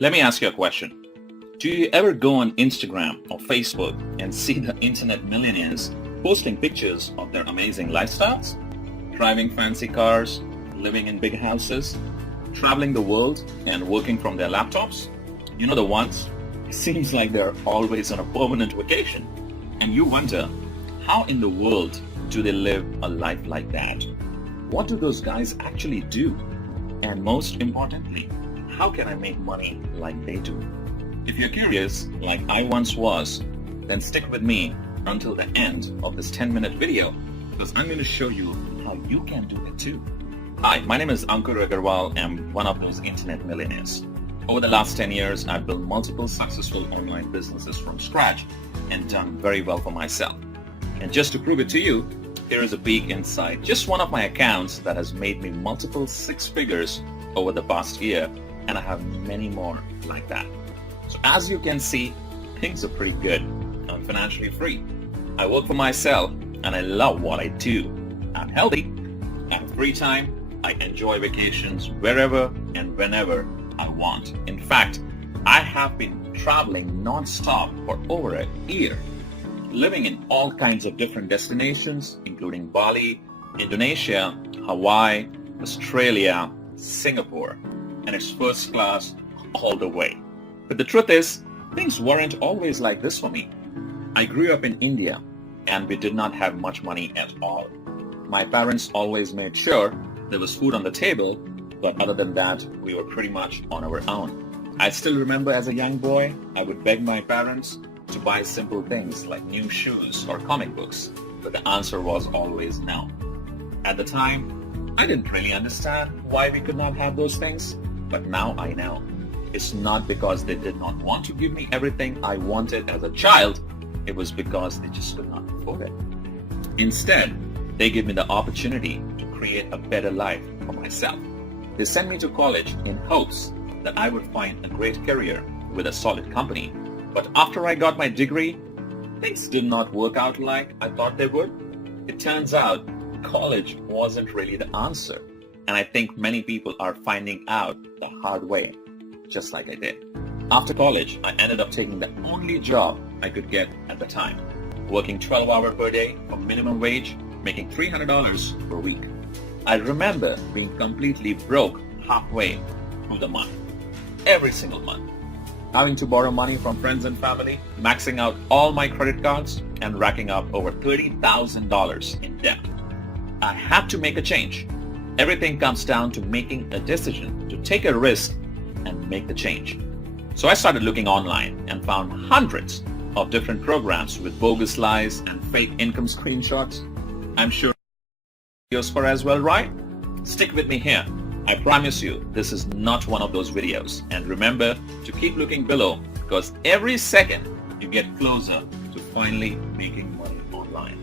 Let me ask you a question. Do you ever go on Instagram or Facebook and see the internet millionaires posting pictures of their amazing lifestyles? Driving fancy cars, living in big houses, traveling the world and working from their laptops? You know the ones? It seems like they're always on a permanent vacation. And you wonder, how in the world do they live a life like that? What do those guys actually do? And most importantly, how can I make money like they do? If you're curious, like I once was, then stick with me until the end of this 10-minute video because I'm going to show you how you can do it too. Hi, my name is Ankur Agarwal. I'm one of those internet millionaires. Over the last 10 years, I've built multiple successful online businesses from scratch and done very well for myself. And just to prove it to you, here is a peek inside just one of my accounts that has made me multiple six figures over the past year, and I have many more like that. So as you can see, things are pretty good. I'm financially free. I work for myself and I love what I do. I'm healthy. I have free time. I enjoy vacations wherever and whenever I want. In fact, I have been traveling non-stop for over a year, living in all kinds of different destinations, including Bali, Indonesia, Hawaii, Australia, Singapore, and it's first class all the way. But the truth is, things weren't always like this for me. I grew up in India and we did not have much money at all. My parents always made sure there was food on the table, but other than that, we were pretty much on our own. I still remember as a young boy, I would beg my parents to buy simple things like new shoes or comic books, but the answer was always no. At the time, I didn't really understand why we could not have those things, but now I know. It's not because they did not want to give me everything I wanted as a child, it was because they just could not afford it. Instead, they gave me the opportunity to create a better life for myself. They sent me to college in hopes that I would find a great career with a solid company. But after I got my degree, things did not work out like I thought they would. It turns out college wasn't really the answer. And I think many people are finding out the hard way, just like I did. After college, I ended up taking the only job I could get at the time, working 12 hours per day for minimum wage, making $300 per week. I remember being completely broke halfway through the month, every single month, having to borrow money from friends and family, maxing out all my credit cards, and racking up over $30,000 in debt. I had to make a change. Everything comes down to making a decision to take a risk and make the change. So I started looking online and found hundreds of different programs with bogus lies and fake income screenshots. I'm sure videos for as well, right? Stick with me here. I promise you, this is not one of those videos. And remember to keep looking below because every second you get closer to finally making money online.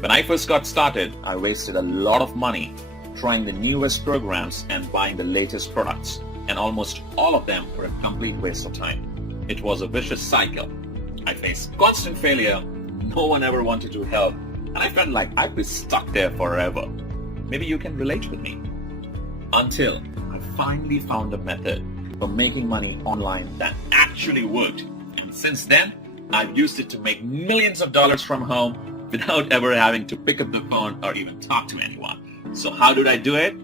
When I first got started, I wasted a lot of money trying the newest programs and buying the latest products. And almost all of them were a complete waste of time. It was a vicious cycle. I faced constant failure. No one ever wanted to help. And I felt like I'd be stuck there forever. Maybe you can relate with me. Until I finally found a method for making money online that actually worked. And since then, I've used it to make millions of dollars from home without ever having to pick up the phone or even talk to anyone. So how did I do it?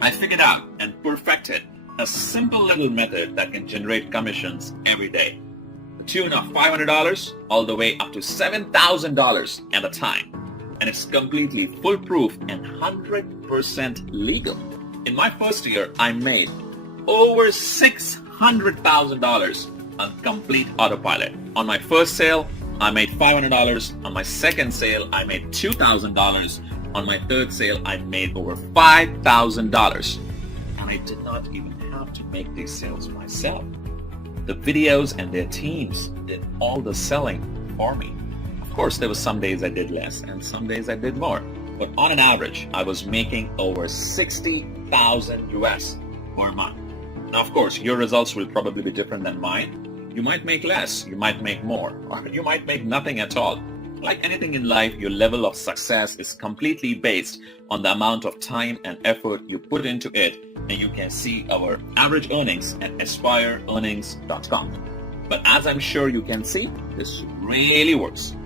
I figured out and perfected a simple little method that can generate commissions every day. The tune of $500 all the way up to $7,000 at a time. And it's completely foolproof and 100% legal. In my first year, I made over $600,000 on complete autopilot. On my first sale, I made $500. On my second sale, I made $2,000. On my third sale, I made over $5,000. And I did not even have to make these sales myself. The videos and their teams did all the selling for me. Of course, there were some days I did less and some days I did more. But on an average, I was making over 60,000 US per month. Now, of course, your results will probably be different than mine. You might make less, you might make more, or you might make nothing at all. Like anything in life, your level of success is completely based on the amount of time and effort you put into it, and you can see our average earnings at aspireearnings.com. But as I'm sure you can see, this really works.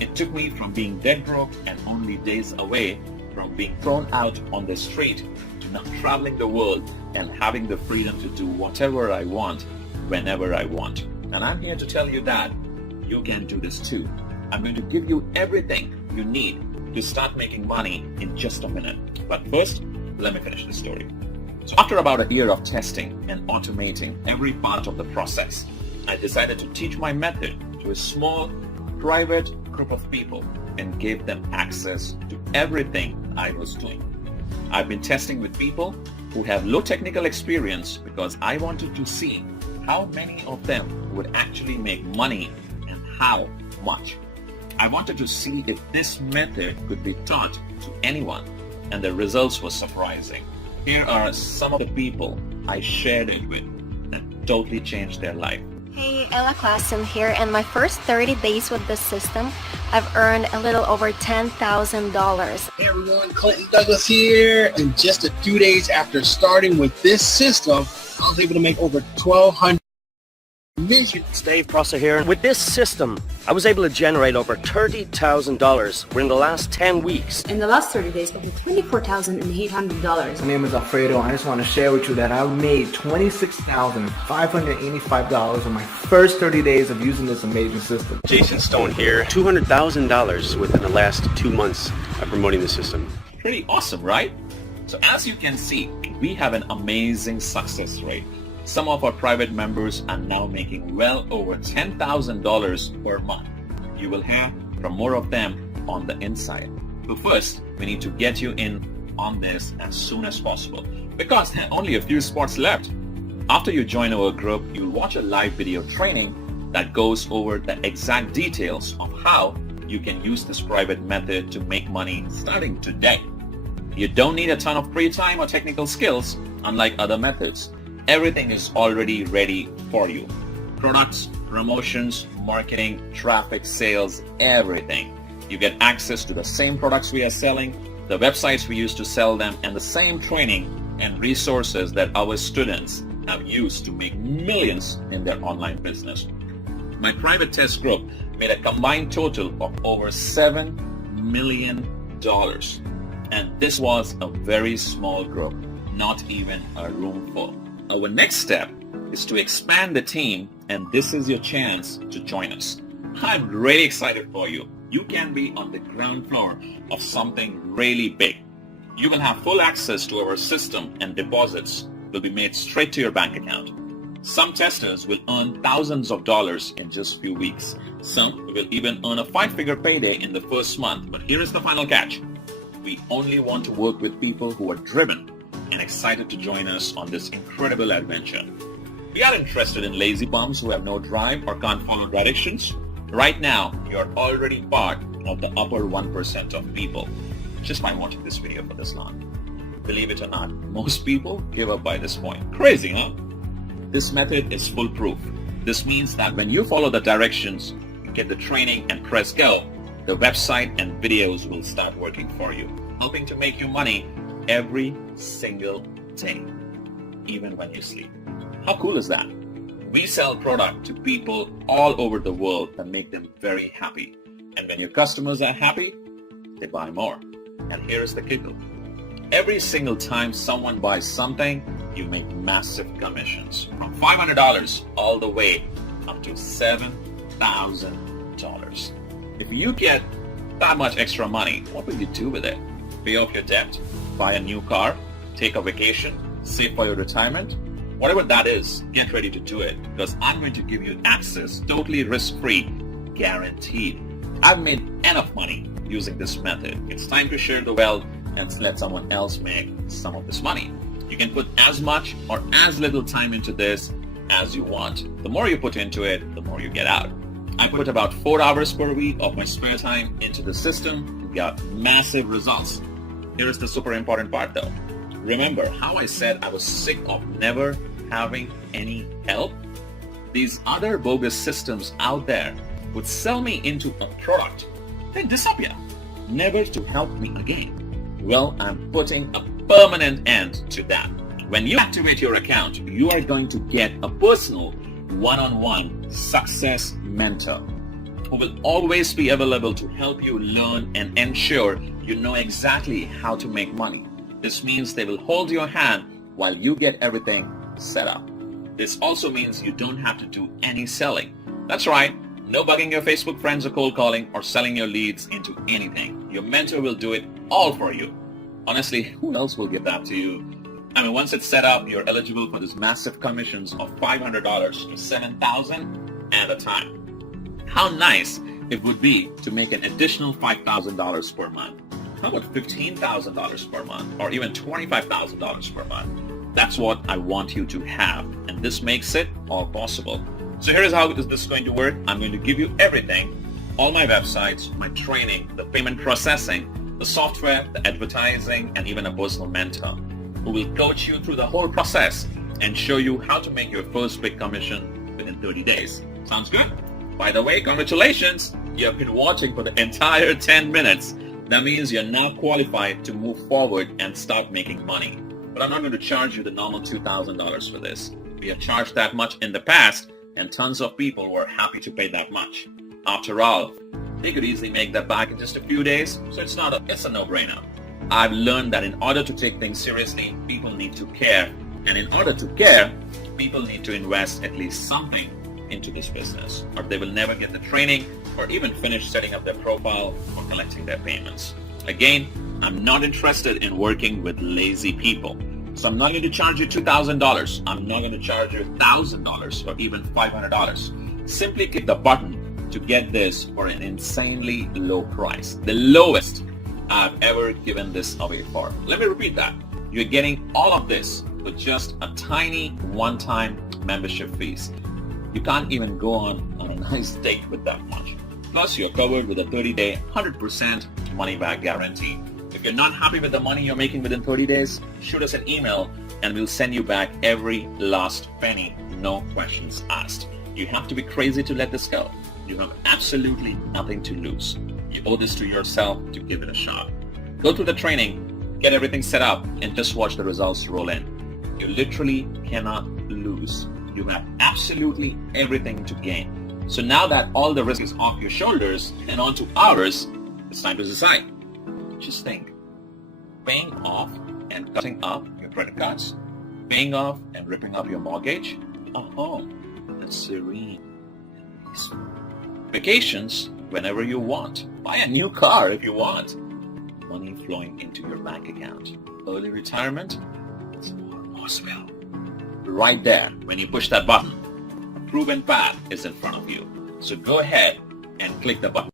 It took me from being dead broke and only days away from being thrown out on the street to now traveling the world and having the freedom to do whatever I want, whenever I want. And I'm here to tell you that you can do this too. I'm going to give you everything you need to start making money in just a minute. But first, let me finish the story. So after about a year of testing and automating every part of the process, I decided to teach my method to a small, private group of people and gave them access to everything I was doing. I've been testing with people who have low technical experience because I wanted to see how many of them would actually make money and how much. I wanted to see if this method could be taught to anyone, and the results were surprising. Here are some of the people I shared it with that totally changed their life. Hey, Ella Klassen here, and my first 30 days with this system, I've earned a little over $10,000. Hey everyone, Clinton Douglas here, and just a few days after starting with this system, I was able to make over $1,200. It's Dave Prosser here. With this system, I was able to generate over $30,000 within the last 10 weeks. In the last 30 days, over $24,800. My name is Alfredo, and I just want to share with you that I made $26,585 in my first 30 days of using this amazing system. Jason Stone here. $200,000 within the last 2 months of promoting the system. Pretty awesome, right? So as you can see, we have an amazing success rate. Some of our private members are now making well over $10,000 per month. You will hear from more of them on the inside. But first, we need to get you in on this as soon as possible because there are only a few spots left. After you join our group, you'll watch a live video training that goes over the exact details of how you can use this private method to make money starting today. You don't need a ton of free time or technical skills, unlike other methods. Everything is already ready for you. Products, promotions, marketing, traffic, sales, everything. You get access to the same products we are selling, the websites we use to sell them, and the same training and resources that our students have used to make millions in their online business. My private test group made a combined total of over $7 million. And this was a very small group, not even a room full. Our next step is to expand the team, and this is your chance to join us. I'm really excited for you. You can be on the ground floor of something really big. You will have full access to our system, and deposits will be made straight to your bank account. Some testers will earn thousands of dollars in just a few weeks. Some will even earn a 5-figure payday in the first month. But here is the final catch. We only want to work with people who are driven and excited to join us on this incredible adventure. We are interested in lazy bums who have no drive or can't follow directions. Right now, you are already part of the upper 1% of people just by watching this video for this long. Believe it or not, most people give up by this point. Crazy, huh? This method is foolproof. This means that when you follow the directions, you get the training and press go, the website and videos will start working for you, helping to make you money every single day, even when you sleep. How cool is that? We sell product to people all over the world that make them very happy. And when your customers are happy, they buy more. And here is the kicker. Every single time someone buys something, you make massive commissions from $500 all the way up to $7,000. If you get that much extra money, what will you do with it? Pay off your debt? Buy a new car, take a vacation, save for your retirement, whatever that is, get ready to do it because I'm going to give you access totally risk-free, guaranteed. I've made enough money using this method. It's time to share the wealth and let someone else make some of this money. You can put as much or as little time into this as you want. The more you put into it, the more you get out. I put about 4 hours per week of my spare time into the system and got massive results. Here's the super important part though. Remember how I said I was sick of never having any help? These other bogus systems out there would sell me into a product then disappear, never to help me again. Well, I'm putting a permanent end to that. When you activate your account, you are going to get a personal one-on-one success mentor who will always be available to help you learn and ensure you know exactly how to make money. This means they will hold your hand while you get everything set up. This also means you don't have to do any selling. That's right, no bugging your Facebook friends or cold calling or selling your leads into anything. Your mentor will do it all for you. Honestly, who else will give that to you? I mean, once it's set up, you're eligible for these massive commissions of $500 to $7,000 at a time. How nice it would be to make an additional $5,000 per month. How about $15,000 per month or even $25,000 per month? That's what I want you to have, and this makes it all possible. So here is how is this going to work. I'm going to give you everything, all my websites, my training, the payment processing, the software, the advertising, and even a personal mentor who will coach you through the whole process and show you how to make your first big commission within 30 days. Sounds good? By the way, congratulations! You have been watching for the entire 10 minutes. That means you're now qualified to move forward and start making money. But I'm not going to charge you the normal $2,000 for this. We have charged that much in the past, and tons of people were happy to pay that much. After all, they could easily make that back in just a few days, so it's a no-brainer. I've learned that in order to take things seriously, people need to care. And in order to care, people need to invest at least something into this business, or they will never get the training or even finish setting up their profile or collecting their payments. Again, I'm not interested in working with lazy people. So I'm not going to charge you $2,000. I'm not going to charge you $1,000 or even $500. Simply click the button to get this for an insanely low price. The lowest I've ever given this away for. Let me repeat that. You're getting all of this with just a tiny one-time membership fees. You can't even go on a nice date with that much. Plus, you're covered with a 30-day, 100% money-back guarantee. If you're not happy with the money you're making within 30 days, shoot us an email and we'll send you back every last penny, no questions asked. You have to be crazy to let this go. You have absolutely nothing to lose. You owe this to yourself to give it a shot. Go through the training, get everything set up, and just watch the results roll in. You literally cannot lose. You have absolutely everything to gain. So now that all the risk is off your shoulders and onto ours, it's time to decide. Just think. Paying off and cutting up your credit cards, paying off and ripping up your mortgage, a home that's serene and peaceful. Vacations whenever you want. Buy a new car if you want. Money flowing into your bank account. Early retirement, it's possible. Right there, when you push that button, a proven path is in front of you. So go ahead and click the button